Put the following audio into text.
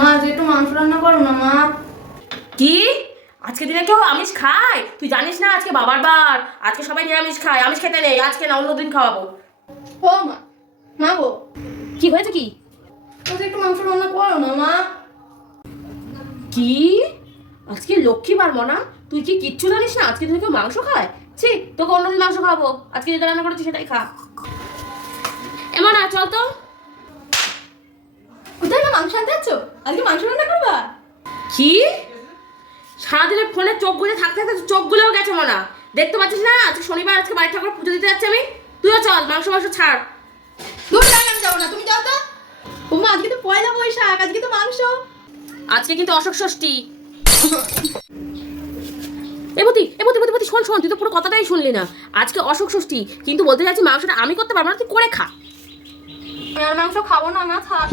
মা আজ একটু মাংস রান্না করো না মা। কি? আজকে দিনে কেউ আমিষ খায়? তুই জানিস না আজকে বাবার বার, আজকে সবাই নিরামিষ খায়। আমিষ খেতে নেই, আজকে না অন্যদিন খাওয়াবো। ও মা, মা গো, কি হয়েছে কি? আজ একটু মাংস রান্না করো না মা। কি? আজকে লক্ষ্মীবার মনা, তুই কি কিচ্ছু জানিস না আজকে দিনে কেউ মাংস খায়? ছি, তোকে অন্যদিন মাংস খাওয়াবো, আজকে যেটা রান্না করেছি সেটাই খা। এমন না, চল তো। কোথায় মা মাংস আনতে যাচ্ছ? আজকে মাংস রান্না করবা? কি? সারাদিনের ফোনে চোখ গুলে থাকতে থাকতে চোখ গুলেও গেছে মনা, দেখতে পাচ্ছিস না আজকে শনিবার, আজকে বাড়ির ঠাকুর পুজো দিতে যাচ্ছি আমি। তুইও চল, মাংস মাংস ছাড়। দূর না, আমি যাবো না, তুমি যাও তো। ও মা, আজকে তো পয়লা বৈশাখ, আজকে তো মাংস। আজকে কিন্তু অশোক ষষ্ঠী। এবতী এবতী এবতী এবতী, শোন শোন, তুই তো পুরো কথাটাই শুনলি না। আজকে অশোক ষষ্ঠী, কিন্তু বলতে চাচ্ছি মাংসটা আমি করতে পারবো না, তুই করে খা। আমি আর মাংস খাবো না, মা থাক।